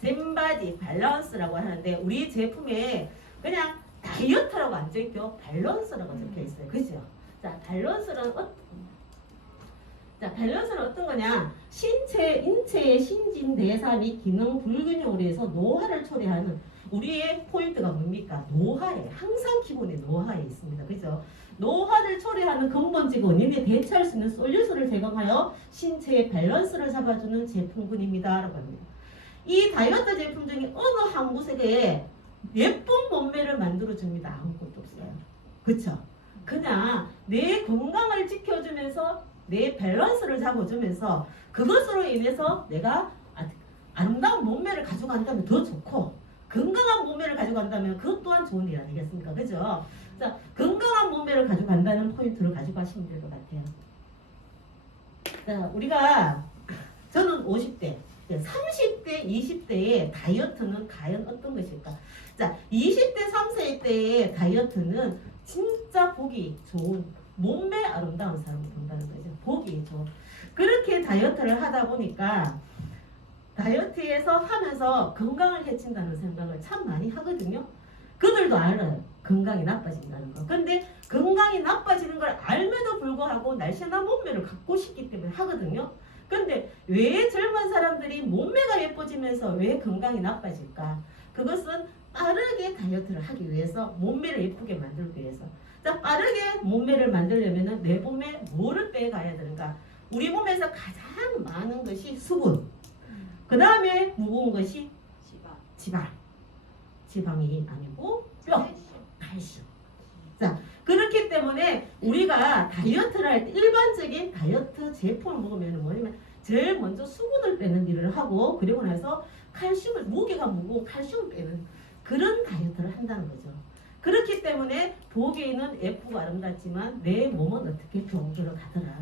젠바디 밸런스라고 하는데 우리 제품에 그냥 다이어트라고 안 적혀있고 밸런스라고 적혀있어요. 그죠? 자, 밸런스는 어떤 거냐? 인체의 신진대사 및 기능 불균형으로 해서 노화를 초래하는 우리의 포인트가 뭡니까? 노화에 항상 기본에 노화에 있습니다. 그죠? 노화를 초래하는 근본적 원인에 대처할 수 있는 솔루션을 제공하여 신체의 밸런스를 잡아주는 제품군입니다. 라고 합니다. 이 다이어트 제품 중에 어느 한 곳에 예쁜 몸매를 만들어줍니다. 아무것도 없어요. 그쵸? 그냥 내 건강을 지켜주면서 내 밸런스를 잡아주면서 그것으로 인해서 내가 아름다운 몸매를 가져간다면 더 좋고 건강한 몸매를 가져간다면 그것 또한 좋은 일 아니겠습니까? 그죠? 자, 건강한 몸매를 가져간다는 포인트를 가져가시면 될 것 같아요. 자, 저는 50대, 30대, 20대의 다이어트는 과연 어떤 것일까? 자, 20대, 30대 때의 다이어트는 진짜 보기 좋은 몸매 아름다운 사람을 본다는 거죠. 보기 좋은. 그렇게 다이어트를 하다 보니까 다이어트에서 하면서 건강을 해친다는 생각을 참 많이 하거든요. 그들도 알아요. 건강이 나빠진다는 거. 근데 건강이 나빠지는 걸 알면도 불구하고 날씬한 몸매를 갖고 싶기 때문에 하거든요. 근데 왜 젊은 사람들이 몸매가 예뻐지면서 왜 건강이 나빠질까? 그것은 빠르게 다이어트를 하기 위해서 몸매를 예쁘게 만들기 위해서. 자, 빠르게 몸매를 만들려면 내 몸에 뭐를 빼가야 되는가? 우리 몸에서 가장 많은 것이 수분. 그 다음에 무거운 것이 지방이 아니고 뼈, 칼슘. 자, 그렇기 때문에 우리가 다이어트를 할 때 일반적인 다이어트 제품을 먹으면 뭐냐면 제일 먼저 수분을 빼는 일을 하고 그리고 나서 칼슘을 무게가 무거운 칼슘을 빼는 그런 다이어트를 한다는 거죠. 그렇기 때문에 보기에는 예쁘고 아름답지만 내 몸은 어떻게 병기로 가더라.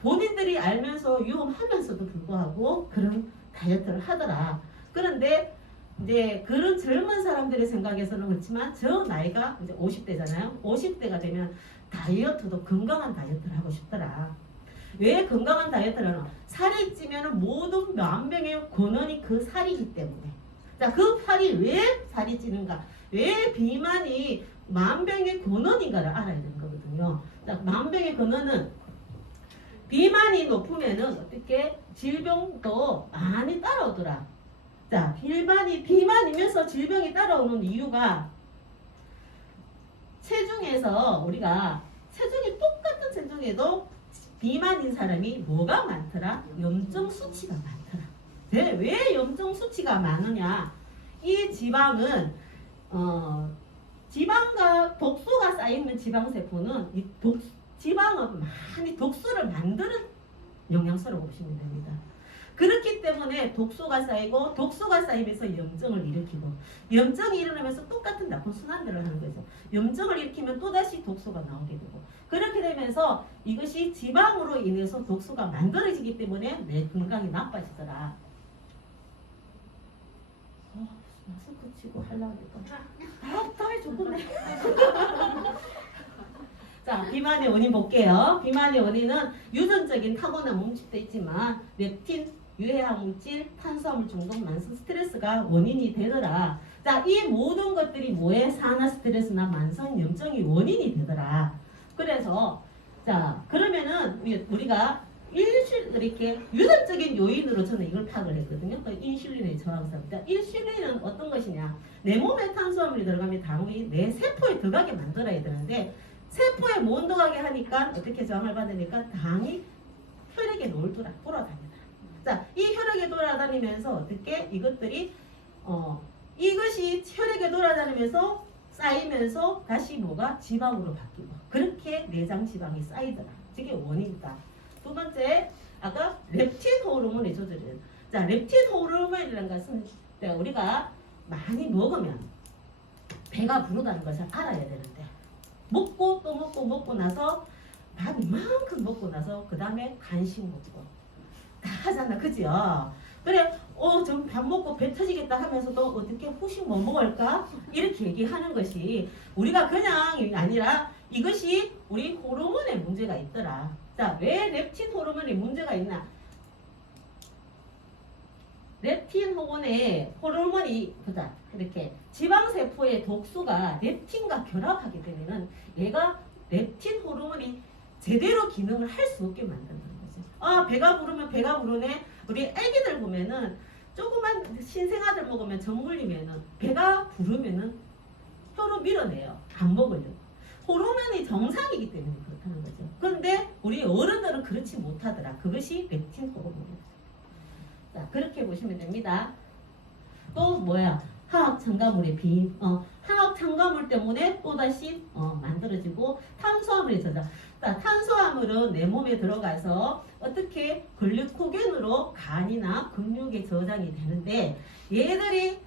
본인들이 알면서 위험하면서도 불구하고 그런 다이어트를 하더라. 그런데 이제 그런 젊은 사람들의 생각에서는 그렇지만 저 나이가 이제 50대잖아요. 50대가 되면 다이어트도 건강한 다이어트를 하고 싶더라. 왜 건강한 다이어트를 하나? 살이 찌면 모든 만병의 근원이 그 살이기 때문에. 자, 그 살이 왜 살이 찌는가? 왜 비만이 만병의 근원인가를 알아야 되는 거거든요. 자, 만병의 근원은 비만이 높으면은 어떻게 질병도 많이 따라오더라. 자, 비만이면서 질병이 따라오는 이유가 체중에서 우리가 체중이 똑같은 체중에도 비만인 사람이 뭐가 많더라? 염증 수치가 많더라. 왜 염증 수치가 많으냐? 이 지방은 지방과 독소가 쌓이는 지방세포는 지방은 많이 독소를 만드는 영양소라고 보시면 됩니다. 그렇기 때문에 독소가 쌓이면서 염증을 일으키고 염증이 일어나면서 똑같은 나쁜 순환들을 하는 거죠. 염증을 일으키면 또다시 독소가 나오게 되고 그렇게 되면서 이것이 지방으로 인해서 독소가 만들어지기 때문에 내 건강이 나빠지더라. 마스크 치고 하려고 하니까 답답해 죽겠네. 자, 비만의 원인 볼게요. 비만의 원인은 유전적인 타고난 몸집도 있지만 렙틴, 유해한 물질, 탄수화물 중독, 만성 스트레스가 원인이 되더라. 자, 이 모든 것들이 뭐에 산화 스트레스나 만성 염증이 원인이 되더라. 그래서 자, 그러면은 우리가 이렇게 유전적인 요인으로 저는 이걸 파악을 했거든요. 또 인슐린의 저항성입니다. 인슐린은 어떤 것이냐? 내 몸에 탄수화물이 들어가면 당이 내 세포에 들어가게 만들어야 되는데 세포에 못 들어가게 하니까 어떻게 저항을 받으니까 당이 혈액에 돌아다니다. 자, 이 혈액에 돌아다니면서 어떻게 이것들이 이것이 혈액에 돌아다니면서 쌓이면서 다시 뭐가 지방으로 바뀌고 그렇게 내장 지방이 쌓이더라. 이게 원인이다. 두 번째, 아까 렙틴 호르몬의 조절이에요. 자, 렙틴 호르몬이라는 것은 우리가 많이 먹으면 배가 부르다는 것을 알아야 되는데 먹고 또 먹고 나서 밥 이만큼 먹고 나서 그 다음에 간식 먹고 다 하잖아. 그죠? 그래, 좀 밥 먹고 배 터지겠다 하면서도 어떻게 후식 뭐 먹을까? 이렇게 얘기하는 것이 우리가 그냥이 아니라 이것이 우리 호르몬에 문제가 있더라. 자, 왜 렙틴 호르몬에 문제가 있나? 렙틴 호르몬이 보자 이렇게 지방세포의 독소가 렙틴과 결합하게 되면은 얘가 렙틴 호르몬이 제대로 기능을 할 수 없게 만든다는 거죠. 아 배가 부르면 배가 부르네. 우리 애기들 보면은 조그만 신생아들 먹으면 젖 물리면은 배가 부르면은 혀로 밀어내요. 안 먹으려고. 호르몬이 정상이기 때문에 그렇다는 거죠. 그런데 우리 어른들은 그렇지 못하더라. 그것이 렙틴 호르몬이에요. 자, 그렇게 보시면 됩니다. 또 뭐야? 화학 첨가물의 화학 첨가물 때문에 또다시 만들어지고 탄수화물이 저장. 자, 탄수화물은 내 몸에 들어가서 어떻게 글루코겐으로 간이나 근육에 저장이 되는데 얘들이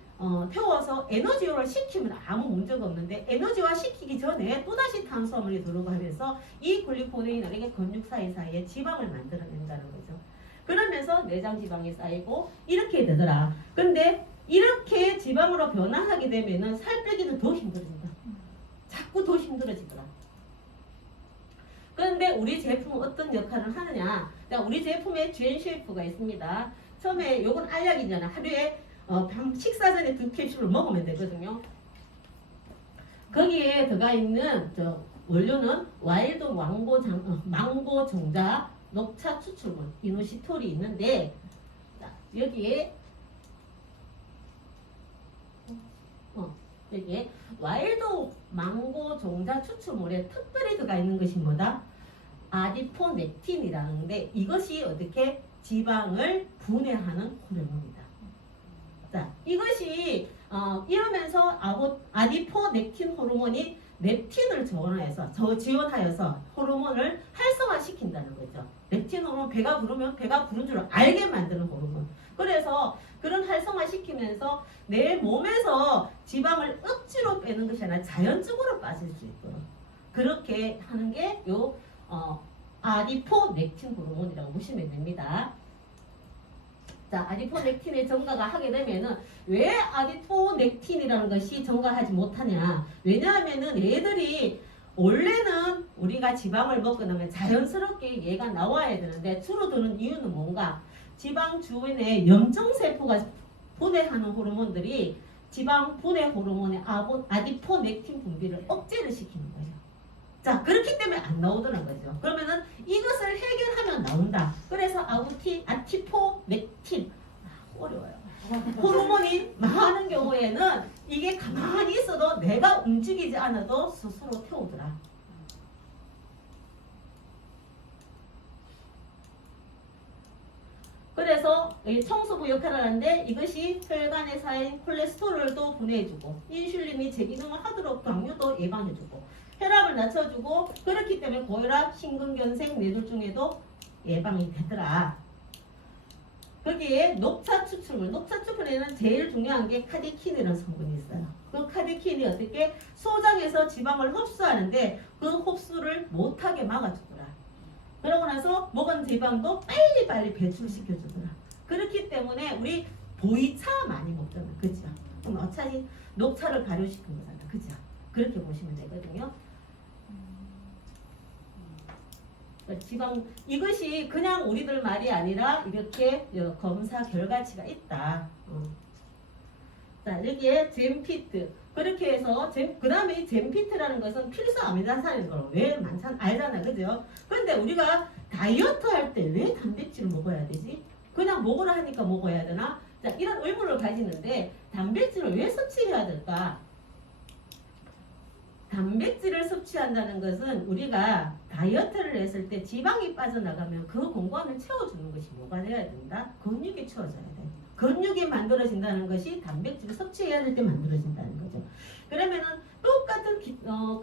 태워서 에너지화를 시키면 아무 문제가 없는데 에너지화 시키기 전에 또다시 탄수화물이 들어오고 하면서 이 글루코겐이 이게 근육 사이사이에 지방을 만들어낸다는 거죠. 그러면서 내장 지방이 쌓이고 이렇게 되더라. 근데 이렇게 지방으로 변화하게 되면은 살 빼기는 더 힘들어진다. 자꾸 더 힘들어지더라. 그런데 우리 제품은 어떤 역할을 하느냐? 자, 우리 제품에 GNCF가 있습니다. 처음에 요건 알약이잖아. 하루에 식사 전에 2캡슐을 먹으면 되거든요. 거기에 들어가 있는 원료는 와일드 망고 정자 녹차 추출물 이노시톨이 있는데 자, 여기에 여기에 와일드 망고 종자 추출물에 특별히 들어가 있는 것이 뭐다? 아디포넥틴이라는데 이것이 어떻게 지방을 분해하는 호르몬이다. 자, 이것이 이러면서 아디포넥틴 호르몬이 렙틴을 지원하여서 호르몬을 활성화시킨다는 거죠. 렙틴 호르몬 배가 부르면 배가 부른 줄 알게 만드는 호르몬. 그래서 그런 활성화시키면서 내 몸에서 지방을 억지로 빼는 것이 아니라 자연적으로 빠질 수 있도록 그렇게 하는 게 요 아디포넥틴 호르몬이라고 보시면 됩니다. 자, 아디포넥틴의 증가가 하게 되면은 왜 아디포넥틴이라는 것이 증가하지 못하냐? 왜냐하면은 얘들이 원래는 우리가 지방을 먹고 나면 자연스럽게 얘가 나와야 되는데 줄어드는 이유는 뭔가? 지방 주변에 염증세포가 분해하는 호르몬들이 지방 분해 호르몬의 아디포넥틴 분비를 억제를 시키는 거예요. 자, 그렇기 때문에 안 나오더란 거죠. 그러면은 이것을 해결하면 나온다. 그래서 아디포넥틴 어려워요. 호르몬이 많은 경우에는 이게 가만히 있어도 내가 움직이지 않아도 스스로 태우더라. 그래서 청소부 역할을 하는데 이것이 혈관에 쌓인 콜레스테롤도 분해해주고 인슐린이 제 기능을 하도록 당뇨도 예방해주고 혈압을 낮춰주고 그렇기 때문에 고혈압, 심근경색, 뇌졸중에도 예방이 되더라. 거기에 녹차 추출물, 녹차 추출물에는 제일 중요한 게 카테킨이라는 성분이 있어요. 그 카테킨이 어떻게 소장에서 지방을 흡수하는데 그 흡수를 못하게 막아주더라. 그러고 나서 먹은 지방도 빨리빨리 배출시켜주더라. 그렇기 때문에 우리 보이차 많이 먹잖아. 그죠? 그럼 어차피 녹차를 발효시킨 거잖아. 그죠? 그렇게 보시면 되거든요. 지방 이것이 그냥 우리들 말이 아니라 이렇게 검사 결과치가 있다. 자, 여기에 젠피트 그렇게 해서 그 다음에 젠피트라는 것은 필수 아미노산인 걸 왜 많잖아 알잖아, 그죠? 그런데 우리가 다이어트 할 때 왜 단백질을 먹어야 되지? 그냥 먹으라 하니까 먹어야 되나? 자, 이런 의문을 가지는데 단백질을 왜 섭취해야 될까? 단백질을 섭취한다는 것은 우리가 다이어트를 했을 때 지방이 빠져나가면 그 공간을 채워주는 것이 뭐가 되어야 된다? 근육이 채워져야 돼. 근육이 만들어진다는 것이 단백질을 섭취해야 될 때 만들어진다는 거죠. 그러면은 똑같은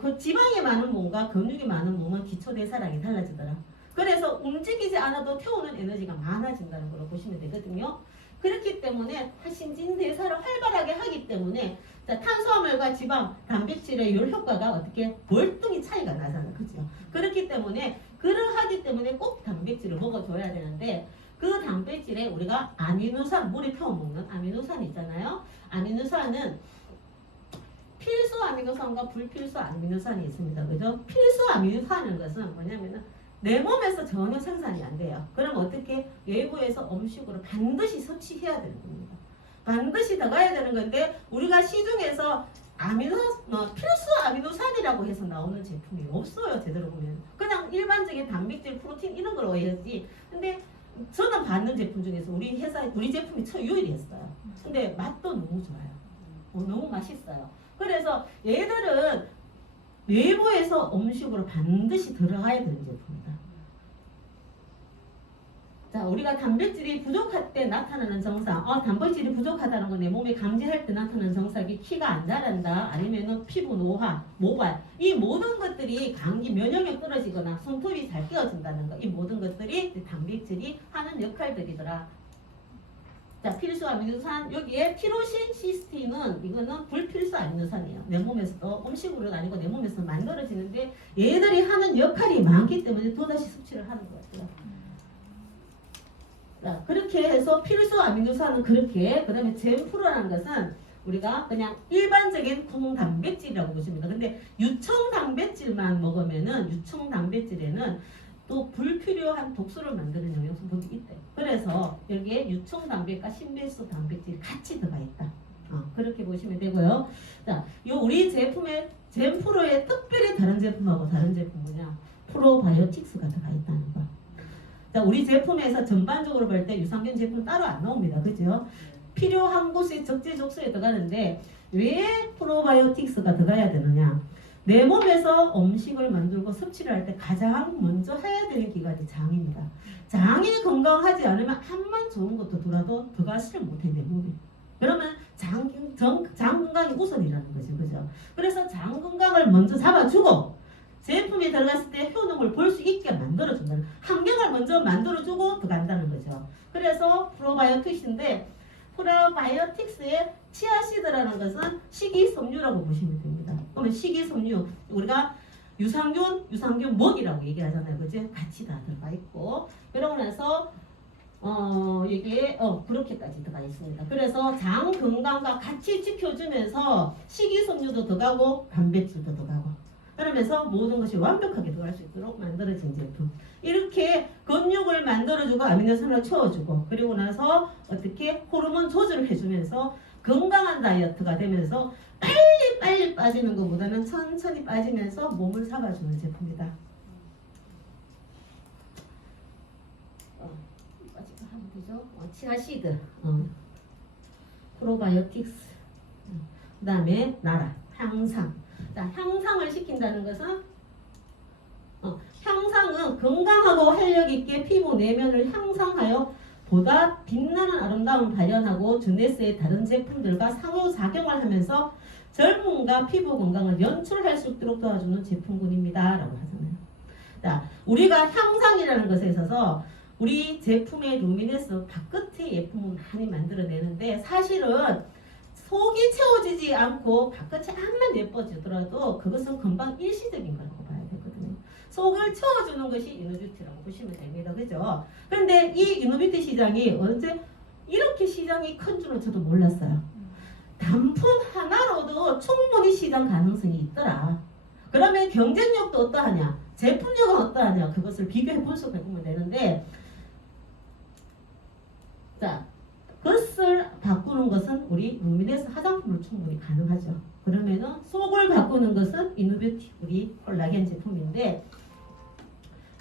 그 지방이 많은 몸과 근육이 많은 몸은 기초대사량이 달라지더라. 그래서 움직이지 않아도 태우는 에너지가 많아진다는 걸 보시면 되거든요. 그렇기 때문에 신진대사를 활발하게 하기 때문에 자, 탄수화물과 지방, 단백질의 열 효과가 어떻게 월등히 차이가 나잖아요. 그죠? 그렇기 때문에 그러하기 때문에 꼭 단백질을 먹어줘야 되는데 그 단백질에 우리가 아미노산, 물에 태워 먹는 아미노산이 있잖아요. 아미노산은 필수 아미노산과 불필수 아미노산이 있습니다. 그죠? 필수 아미노산인 것은 뭐냐면은 내 몸에서 전혀 생산이 안 돼요. 그럼 어떻게? 외부에서 음식으로 반드시 섭취해야 되는 겁니다. 반드시 들어가야 되는 건데 우리가 시중에서 필수 아미노산이라고 해서 나오는 제품이 없어요. 제대로 보면 그냥 일반적인 단백질, 프로틴 이런 걸 넣어야지. 근데 저는 받는 제품 중에서 우리 제품이 유일했어요. 근데 맛도 너무 좋아요. 너무 맛있어요. 그래서 얘들은 외부에서 음식으로 반드시 들어가야 되는 제품이다. 자, 우리가 단백질이 부족할 때 나타나는 증상, 단백질이 부족하다는 건 내 몸에 감지할 때 나타나는 증상이 키가 안 자란다, 아니면은 피부 노화, 모발, 이 모든 것들이 감기, 면역력 떨어지거나 손톱이 잘 떼어진다는 거, 이 모든 것들이 단백질이 하는 역할들이더라. 자, 필수 아미노산, 여기에 티로신, 시스틴은 이거는 불필수 아미노산이에요. 내 몸에서도 음식으로는 아니고 내 몸에서 만들어지는데 얘들이 하는 역할이 많기 때문에 또다시 섭취를 하는 것 같아요. 자, 그렇게 해서 필수 아미노산은 그렇게, 그 다음에 젠프로라는 것은 우리가 그냥 일반적인 콩단백질이라고 보십니다. 근데 유청 단백질만 먹으면은 유청 단백질에는 또 불필요한 독소를 만드는 영양성분이 있대. 그래서 여기에 유청 단백과 신밀수 단백질이 같이 들어가 있다. 그렇게 보시면 되고요. 자, 요 우리 제품의 젠프로의 특별히 다른 제품하고 다른 제품 뭐냐? 프로바이오틱스가 들어가 있다는 거. 자, 우리 제품에서 전반적으로 볼 때 유산균 제품 따로 안 나옵니다. 그죠? 필요한 곳에 적재적소에 들어가는데 왜 프로바이오틱스가 들어가야 되느냐? 내 몸에서 음식을 만들고 섭취를 할 때 가장 먼저 해야 되는 기관이 장입니다. 장이 건강하지 않으면 암만 좋은 것도 들어도 들어가지를 못해 내 몸에. 그러면 장 건강이 우선이라는 거죠. 그죠? 그래서 장 건강을 먼저 잡아주고 제품이 들어갔을 때 효능을 볼 수 있게 만들어준다는, 환경을 먼저 만들어주고 들어간다는 거죠. 그래서 프로바이오틱스인데 프로바이오틱스의 치아시드라는 것은 식이섬유라고 보시면 됩니다. 그러면 식이섬유, 우리가 유산균 먹이라고 얘기하잖아요. 그죠? 같이 다 들어가 있고, 그러고 나서 이게 그렇게까지 들어가 있습니다. 그래서 장 건강과 같이 지켜주면서 식이섬유도 들어가고 단백질도 들어가고, 그러면서 모든 것이 완벽하게 들어갈 수 있도록 만들어진 제품. 이렇게 근육을 만들어주고 아미노산을 채워주고, 그리고 나서 어떻게 호르몬 조절을 해주면서 건강한 다이어트가 되면서 빨리 빠지는 것보다는 천천히 빠지면서 몸을 잡아주는 제품이다. 하면 되죠. 치아시드, 프로바이오틱스, 그 다음에 나라, 향상. 자, 향상을 시킨다는 것은 향상은 건강하고 활력 있게 피부 내면을 향상하여 보다 빛나는 아름다움을 발현하고 주네스의 다른 제품들과 상호작용을 하면서 젊음과 피부 건강을 연출할 수 있도록 도와주는 제품군입니다. 라고 하잖아요. 자, 우리가 향상이라는 것에 있어서 우리 제품의 루미네스 바깥의 예품을 많이 만들어내는데 사실은 속이 채워지지 않고 바깥이 암만 예뻐지더라도 그것은 금방 일시적인 거라고 봐야 되거든요. 속을 채워주는 것이 이너뷰티라고 보시면 됩니다. 그죠? 그런데 이 이너뷰티 시장이 언제 이렇게 시장이 큰 줄은 저도 몰랐어요. 단품 하나로도 충분히 시장 가능성이 있더라. 그러면 경쟁력도 어떠하냐? 제품력은 어떠하냐? 그것을 비교해 분석해 보면 되는데, 자, 그것을 바꾸는 것은 우리 루미네스 화장품으로 충분히 가능하죠. 그러면은 속을 바꾸는 것은 이너뷰티 우리 콜라겐 제품인데,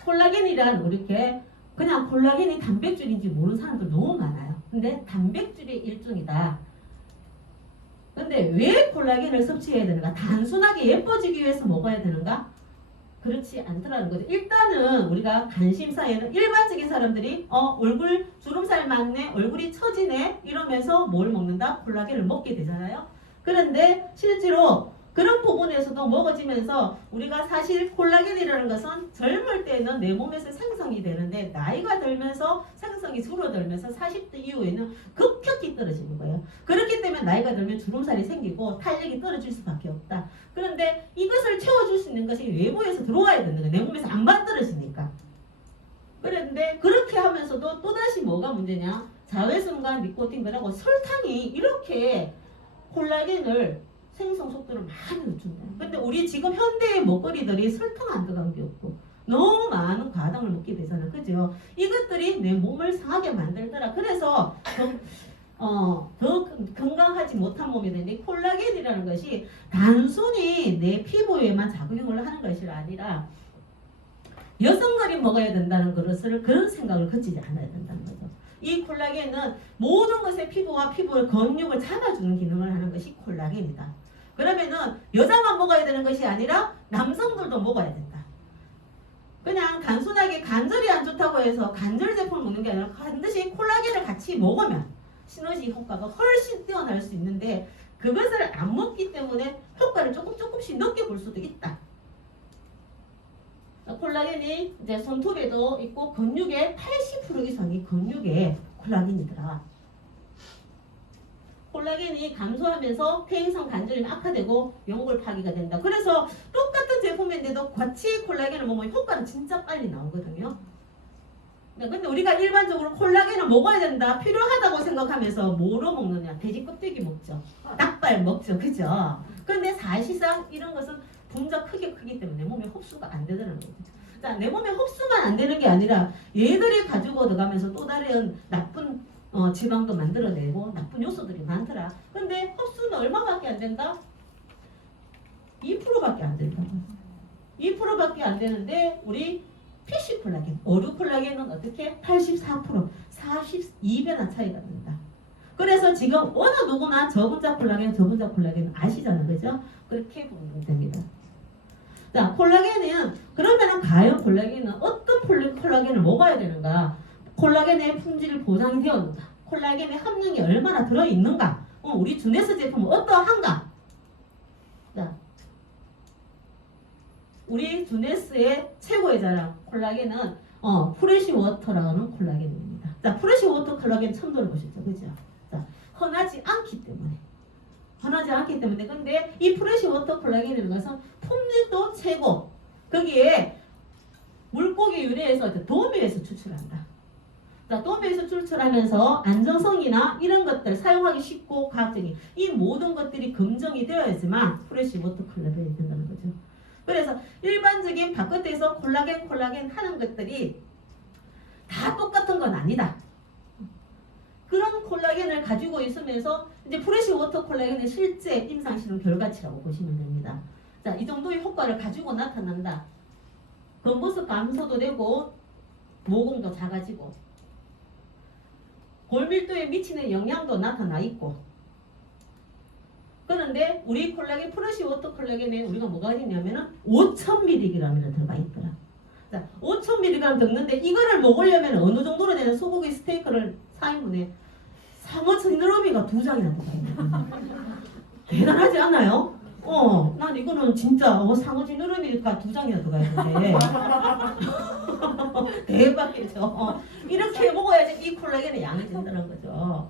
콜라겐이란 이렇게 그냥 콜라겐이 단백질인지 모르는 사람들 너무 많아요. 근데 단백질의 일종이다. 근데 왜 콜라겐을 섭취해야 되는가? 단순하게 예뻐지기 위해서 먹어야 되는가? 그렇지 않더라는 거죠. 일단은 우리가 관심사에는 일반적인 사람들이 얼굴 주름살 많네, 얼굴이 처지네 이러면서 뭘 먹는다? 콜라겐을 먹게 되잖아요. 그런데 실제로 그런 부분에서도 먹어지면서 우리가 사실 콜라겐이라는 것은 젊을 때는 내 몸에서 생성이 되는데 나이가 들면서 생성이 줄어들면서 40대 이후에는 급격히 떨어지는 거예요. 그렇기 때문에 나이가 들면 주름살이 생기고 탄력이 떨어질 수밖에 없다. 그런데 이것을 채워줄 수 있는 것이 외부에서 들어와야 되는 거예요. 내 몸에서 안 만들어지니까. 그런데 그렇게 하면서도 또다시 뭐가 문제냐? 자외선과 니코틴하고 설탕이 이렇게 콜라겐을 생성 속도를 많이 늦춘다. 근데 우리 지금 현대의 먹거리들이 설탕 안 들어간 게 없고 너무 많은 과당을 먹게 되잖아. 그죠? 이것들이 내 몸을 상하게 만들더라. 그래서 더 건강하지 못한 몸이 되는데 콜라겐이라는 것이 단순히 내 피부에만 작용을 하는 것이 아니라 여성들이 먹어야 된다는 것을 그런 생각을 거치지 않아야 된다는 거죠. 이 콜라겐은 모든 것의 피부와 피부의 근육을 잡아주는 기능을 하는 것이 콜라겐이다. 그러면은 여자만 먹어야 되는 것이 아니라 남성들도 먹어야 된다. 그냥 단순하게 관절이 안 좋다고 해서 관절 제품을 먹는 게 아니라 반드시 콜라겐을 같이 먹으면 시너지 효과가 훨씬 뛰어날 수 있는데 그것을 안 먹기 때문에 효과를 조금씩 늦게 볼 수도 있다. 콜라겐이 이제 손톱에도 있고 근육의 80% 이상이 근육에 콜라겐이더라. 콜라겐이 감소하면서 퇴행성 관절이 악화되고 연골 파기가 된다. 그래서 똑같은 제품인데도 같이 콜라겐을 먹으면 효과는 진짜 빨리 나오거든요. 근데 우리가 일반적으로 콜라겐을 먹어야 된다, 필요하다고 생각하면서 뭐로 먹느냐? 돼지 껍데기 먹죠. 닭발 먹죠. 그죠? 그런데 사실상 이런 것은 분자 크기 때문에 몸에 흡수가 안 되더라는 거죠. 자, 내 몸에 흡수만 안 되는 게 아니라 얘들이 가지고 들어가면서 또 다른 나쁜 지방도 만들어내고 나쁜 요소들이 많더라. 근데 흡수는 얼마밖에 안 된다? 2%밖에 안 된다. 2%밖에 안 되는데 우리 PC 콜라겐, 어류 콜라겐은 어떻게? 84%, 42배나 차이가 난다. 그래서 지금 어느 누구나 저분자 콜라겐 아시잖아요. 그죠? 그렇게 보면 됩니다. 자, 콜라겐은 그러면은 과연 콜라겐은 어떤 콜라겐을 먹어야 되는가? 콜라겐의 품질을 보장이 되었는가? 콜라겐의 함량이 얼마나 들어있는가? 우리 주네스 제품은 어떠한가? 자, 우리 주네스의 최고의 자랑 콜라겐은 프레시 워터라는 콜라겐입니다. 자, 프레시 워터 콜라겐 처음 들어보셨죠? 그죠? 자, 흔하지 않기 때문에 근데 이 프레시 워터 콜라겐이라는 것은 품질도 최고, 거기에 물고기 유래에서 도미에서 추출한다. 자, 도미에서 추출하면서 안정성이나 이런 것들 사용하기 쉽고 과학적인 이 모든 것들이 검증이 되어야지만 프레시 워터 콜라겐이 된다는 거죠. 그래서 일반적인 바깥에서 콜라겐 하는 것들이 다 똑같은 건 아니다. 그런 콜라겐을 가지고 있으면서 이제 프레시 워터 콜라겐의 실제 임상실험 결과치라고 보시면 됩니다. 자, 이 정도의 효과를 가지고 나타난다. 검버섯 감소도 되고 모공도 작아지고 골밀도에 미치는 영향도 나타나 있고. 그런데 우리 콜라겐 프레시 워터 콜라겐에 우리가 뭐가 있냐면은 5,000mg이나 들어가 있더라. 자, 5,000mg 듣는데 이거를 먹으려면 어느 정도로 되는 소고기 스테이크를 4인분에 상어 지느러미가 2장이나 들어가 있는 대단하지 않아요? 난 이거는 진짜 상어 지느러미가 2장이나 들어가 있는데 대박이죠. 이렇게 먹어야지 이 콜라겐의 양이 된다는 거죠.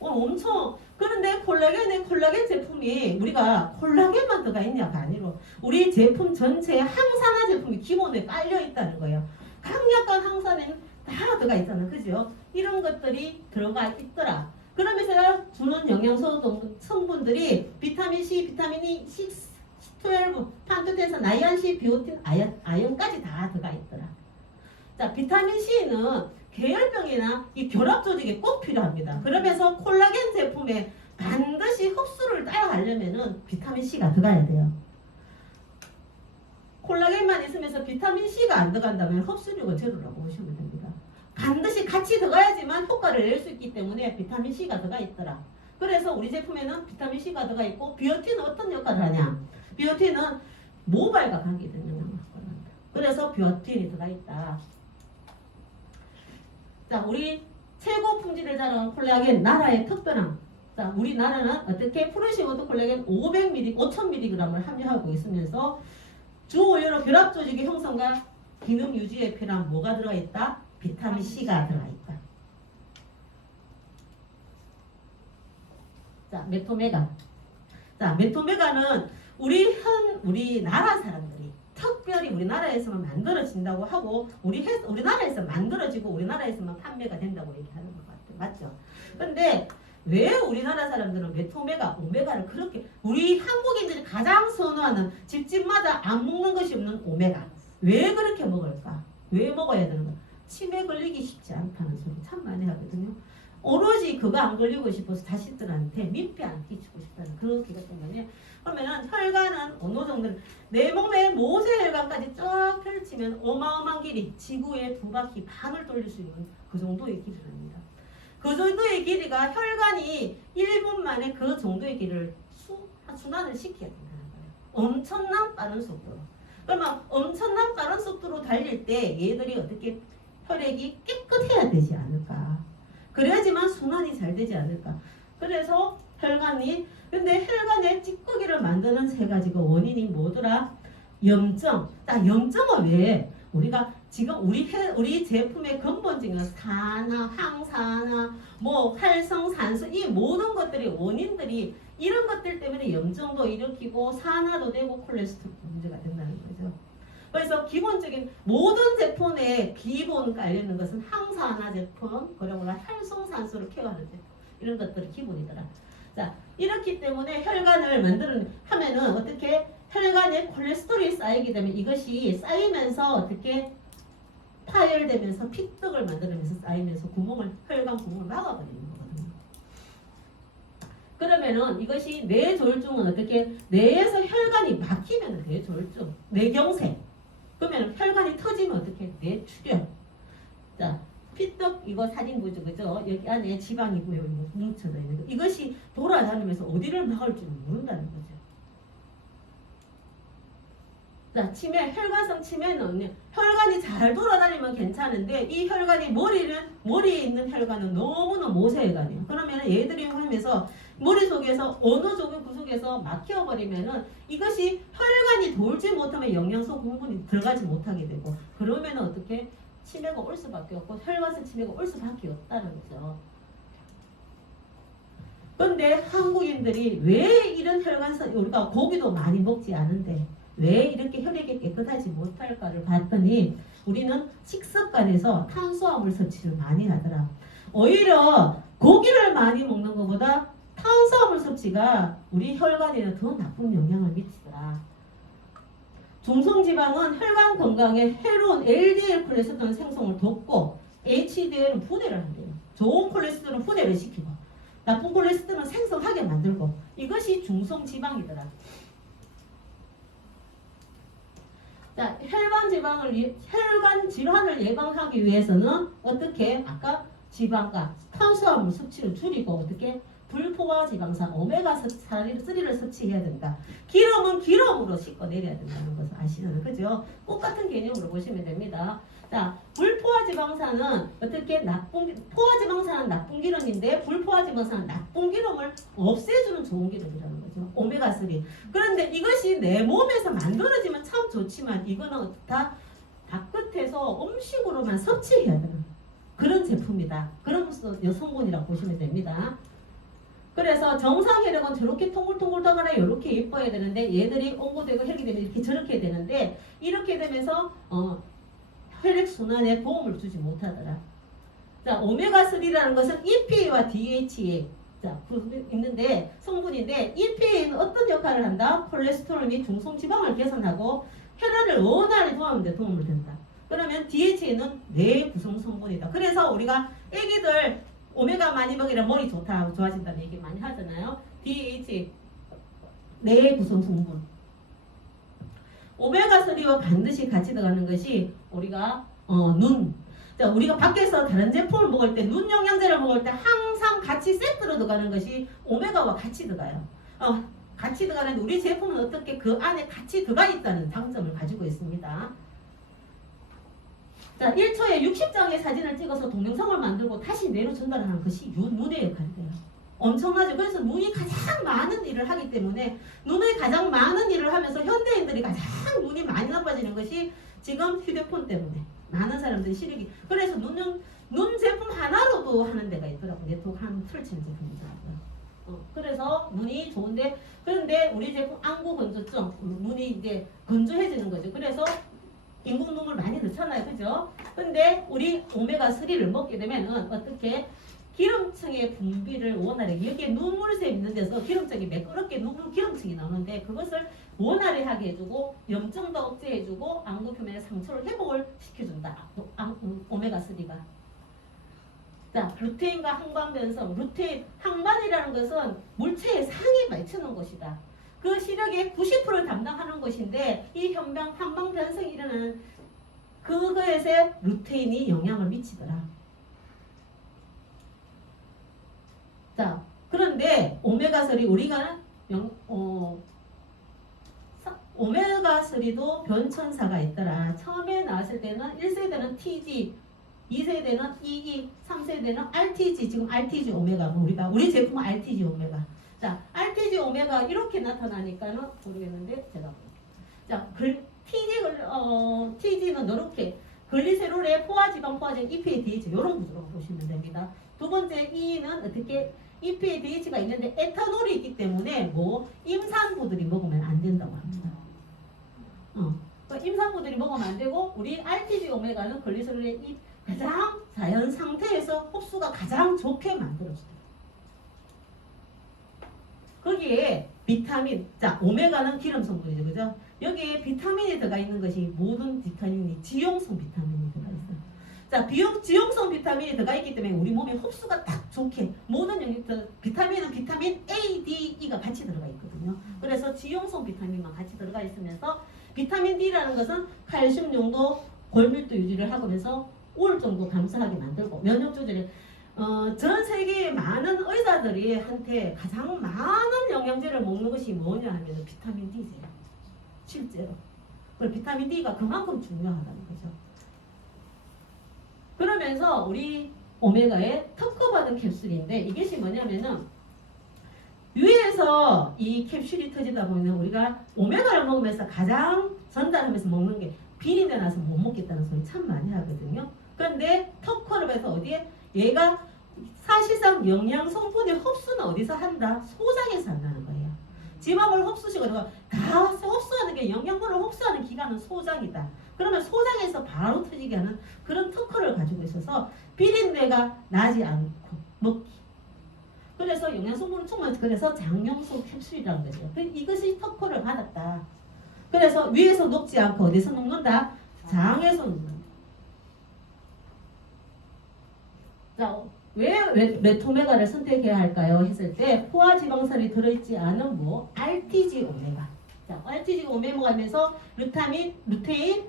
엄청. 그런데 콜라겐 제품이 우리가 콜라겐만 들어가 있냐가 아니고 우리 제품 전체에 항산화 제품이 기본에 깔려 있다는 거예요. 강력한 항산화는 다 들어가 있잖아. 그죠? 이런 것들이 들어가 있더라. 그러면서 주는 영양소 성분들이 비타민C, 비타민 E, 12, 판토텐산, 나이안시, 비오틴, 아연까지 다 들어가 있더라. 자, 비타민C는 계열병이나 이 결합 조직에 꼭 필요합니다. 그러면서 콜라겐 제품에 반드시 흡수를 따라가려면은 비타민C가 들어가야 돼요. 콜라겐만 있으면서 비타민C가 안 들어간다면 흡수력은 제로라고 보시면 됩니다. 반드시 같이 들어가야지만 효과를 낼 수 있기 때문에 비타민C가 들어가 있더라. 그래서 우리 제품에는 비타민C가 들어가 있고 비오틴은 어떤 역할을 하냐? 비오틴은 모발과 관계된 영향을 갖고 있다. 그래서 비오틴이 들어가 있다. 자, 우리 최고 품질을 자랑하는 콜라겐 나라의 특별함. 자, 우리나라는 어떻게 프레시 워터 콜라겐 5,000mg을 함유하고 있으면서 주오열로 결합 조직의 형성과 기능 유지에 필요한 뭐가 들어가 있다? 비타민 C가 들어가 있다. 자, 메토메가. 자, 메토메가는 우리나라 사람들이 특별히 우리나라에서만 만들어진다고 하고 우리나라에서 만들어지고 우리나라에서만 판매가 된다고 얘기하는 것 같아요. 맞죠? 근데 왜 우리나라 사람들은 메토메가, 오메가를 그렇게 우리 한국인들이 가장 선호하는 집집마다 안 먹는 것이 없는 오메가. 왜 그렇게 먹을까? 왜 먹어야 되는가? 치매 걸리기 쉽지 않다는 소리 참 많이 하거든요. 오로지 그거 안 걸리고 싶어서 자식들한테 민폐 안 끼치고 싶다는 그런 기가 때문에 그러면은 혈관은 어느 정도 내 몸의 모세혈관까지 쫙 펼치면 어마어마한 길이 지구의 2바퀴 반을 돌릴 수 있는 그 정도의 길이랍니다. 그 정도의 길이가 혈관이 1분 만에 그 정도의 길을 순환을 시켜야 된다는 거예요. 엄청난 빠른 속도로. 그러면 엄청난 빠른 속도로 달릴 때 얘들이 어떻게 혈액이 깨끗해야 되지 않을까? 그래야지만 순환이 잘 되지 않을까? 그래서 혈관이 근데 혈관의 찌꺼기를 만드는 3가지가 원인이 뭐더라? 염증. 딱 염증은 왜? 우리가 지금 우리 제품의 근본적인 산화, 항산화, 뭐 활성산소 이 모든 것들이 원인들이 이런 것들 때문에 염증도 일으키고 산화도 되고 콜레스테롤 문제가 된다는 거죠. 그래서 기본적인 모든 제품의 기본 깔려있는 것은 항산화 제품, 그리고 활성산소를 케어하는 제품 이런 것들이 기본이더라. 자, 이렇기 때문에 혈관을 하면은 어떻게 혈관에 콜레스테롤이 쌓이게 되면 이것이 쌓이면서 어떻게 파열되면서 피떡을 만들면서 쌓이면서 혈관 구멍을 막아버리는 거거든요. 그러면은 이것이 뇌졸중은 어떻게 뇌에서 혈관이 막히면 뇌졸중, 뇌경색. 그러면 혈관이 터지면 어떻게 뇌출혈. 자, 피떡 이거 사진 보죠, 그죠? 여기 안에 지방이고요, 이거 뭉쳐져 있는 거. 이것이 돌아다니면서 어디를 막을 줄 모른다는 거죠. 자, 치매, 혈관성 치매는 혈관이 잘 돌아다니면 괜찮은데 이 혈관이 머리에 있는 혈관은 너무나 모세혈관이에요. 그러면 얘들이 하면서 머릿속에서 어느 쪽의 구석에서 막혀버리면은 이것이 혈관이 돌지 못하면 영양소 공급이 들어가지 못하게 되고 그러면 어떻게 치매가 올 수밖에 없고 혈관성 치매가 올 수밖에 없다는 거죠. 그런데 한국인들이 왜 이런 혈관성 우리가 고기도 많이 먹지 않은데 왜 이렇게 혈액이 깨끗하지 못할까를 봤더니 우리는 식습관에서 탄수화물 섭취를 많이 하더라. 오히려 고기를 많이 먹는 것보다 탄수화물 섭취가 우리 혈관에는 더 나쁜 영향을 미치더라. 중성지방은 혈관 건강에 해로운 LDL 콜레스테롤 생성을 돕고 HDL은 분해를 한대요. 좋은 콜레스테롤은 분해를 시키고 나쁜 콜레스테롤은 생성하게 만들고 이것이 중성지방이더라. 자, 혈관 질환을 예방하기 위해서는 어떻게 아까 지방과 탄수화물 섭취를 줄이고 어떻게 불포화 지방산 오메가3를 섭취해야 된다. 기름은 기름으로 씻어내려야 된다는 것을 아시는 그죠? 똑같은 개념으로 보시면 됩니다. 자, 불포화 지방산은 어떻게 포화 지방산은 나쁜 기름인데 불포화 지방산은 나쁜 기름을 없애주는 좋은 기름이라는 거죠. 오메가3. 그런데 이것이 내 몸에서 만들어지면 참 좋지만 이거는 다 바깥에서 음식으로만 섭취해야 되는 그런 제품이다. 그런 성분이라고 보시면 됩니다. 그래서 정상 혈액은 저렇게 통글통글하거나 이렇게 예뻐야 되는데 얘들이 온고되고 혈액이 되면 이렇게 저렇게 되는데 이렇게 되면서 혈액 순환에 도움을 주지 못하더라. 자, 오메가3라는 것은 EPA와 DHA 자, 있는데 성분인데 EPA는 어떤 역할을 한다? 콜레스테롤 및 중성지방을 개선하고 혈관을 원활히 도와주는 데 도움을 준다. 그러면 DHA는 뇌 구성 성분이다. 그래서 우리가 애기들 오메가 많이 먹이라 머리 좋다, 좋아진다는 얘기 많이 하잖아요. DHA, 뇌 구성 성분. 오메가3와 반드시 같이 들어가는 것이 우리가 눈. 자, 우리가 밖에서 다른 제품을 먹을 때, 눈 영양제를 먹을 때 항상 같이 세트로 들어가는 것이 오메가와 같이 들어가요. 같이 들어가는데 우리 제품은 어떻게 그 안에 같이 들어가 있다는 장점을 가지고 있습니다. 자, 1초에 60장의 사진을 찍어서 동영상을 만들고 다시 뇌로 전달하는 것이 눈의 역할이에요. 엄청나죠. 그래서 눈이 가장 많은 일을 하기 때문에 눈의 가장 많은 일을 하면서 현대인들이 가장 눈이 많이 나빠지는 것이 지금 휴대폰 때문에 많은 사람들이 시력이 그래서 눈 제품 하나로도 하는 데가 있더라고요. 네트워크 한 틀친 제품이더라고요. 그래서 눈이 좋은데 그런데 우리 제품 안구 건조증 눈이 이제 건조해지는 거죠. 그래서 인공눈물 많이 넣잖아요. 그죠? 근데 우리 오메가3를 먹게 되면은 어떻게 기름층의 분비를 원활하게 여기에 눈물샘 있는 데서 기름층이 매끄럽게 기름층이 나오는데 그것을 원활하게 해주고 염증도 억제해주고 안구 표면의 상처를 회복을 시켜준다. 오메가3가. 자, 루테인과 항반 변성. 루테인, 항반이라는 것은 물체의 상에 맞추는 것이다. 그 시력의 90%를 담당하는 것인데 이 항반 변성이 일어나는 그것에 루테인이 영향을 미치더라. 자, 그런데 오메가3 우리가 오메가3도 변천사가 있더라. 처음에 나왔을 때는 1세대는 TG, 2세대는 EE, 3세대는 RTG, 지금 RTG 오메가, 우리 제품은 RTG 오메가. 자, RTG 오메가 이렇게 나타나니까는 모르겠는데 제가 자, TG는 이렇게 글리세롤의 포화지방, 포화제, EPA-DH 이런 구조로 보시면 됩니다. 두 번째 E는 어떻게 EPA-DH가 있는데 에탄올이 있기 때문에 임산부들이 먹으면 안 된다고 합니다. 임산부들이 먹으면 안 되고 우리 RTG 오메가는 글리세롤의 가장 자연 상태에서 흡수가 가장 좋게 만들어줘요. 거기에 비타민, 자 오메가는 기름 성분이죠, 그죠? 여기에 비타민이 들어가 있는 것이 모든 비타민이 지용성 비타민이 들어가 있어요. 자, 지용성 비타민이 들어가 있기 때문에 우리 몸에 흡수가 딱 좋게 모든 비타민은 비타민 A, D, E가 같이 들어가 있거든요. 그래서 지용성 비타민만 같이 들어가 있으면서 비타민 D라는 것은 칼슘 용도, 골밀도 유지를 하면서 우울증도 감소하게 만들고 면역 조절에 전 세계의 많은 의사들이 한테 가장 많은 영양제를 먹는 것이 뭐냐 하면 비타민 D세요. 실제로. 그리고 비타민 D가 그만큼 중요하다는 거죠. 그러면서 우리 오메가의 특허받은 캡슐인데 이것이 뭐냐면은 위에서 이 캡슐이 터지다 보면 우리가 오메가를 먹으면서 가장 전달하면서 먹는 게 비린내 나서 못 먹겠다는 소리 참 많이 하거든요. 그런데 특허를 해서 어디에 얘가 사실상 영양 성분의 흡수는 어디서 한다? 소장에서 한다는 거예요. 지방을 흡수시키고 다 흡수하는 게 영양분을 흡수하는 기관은 소장이다. 그러면 소장에서 바로 터지게 하는 그런 특허를 가지고 있어서 비린내가 나지 않고 먹기. 그래서 영양성분은 충분히 그래서 장용소 캡슐이라는 거죠. 이것이 특허를 받았다. 그래서 위에서 녹지 않고 어디서 녹는다? 장에서 녹는다. 자, 왜 메토메가를 선택해야 할까요? 했을 때 포화지방산이 들어있지 않은 RTG 오메가. 자, RTG 오메가가 하면서 루테인,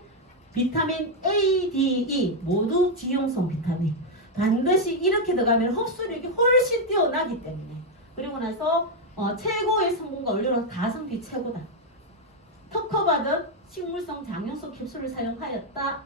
비타민 A, D, E 모두 지용성 비타민. 반드시 이렇게 들어가면 흡수력이 훨씬 뛰어나기 때문에. 그리고 나서 최고의 성분과 원료로 가성비 최고다. 특허받은 식물성 장용소 캡슐을 사용하였다.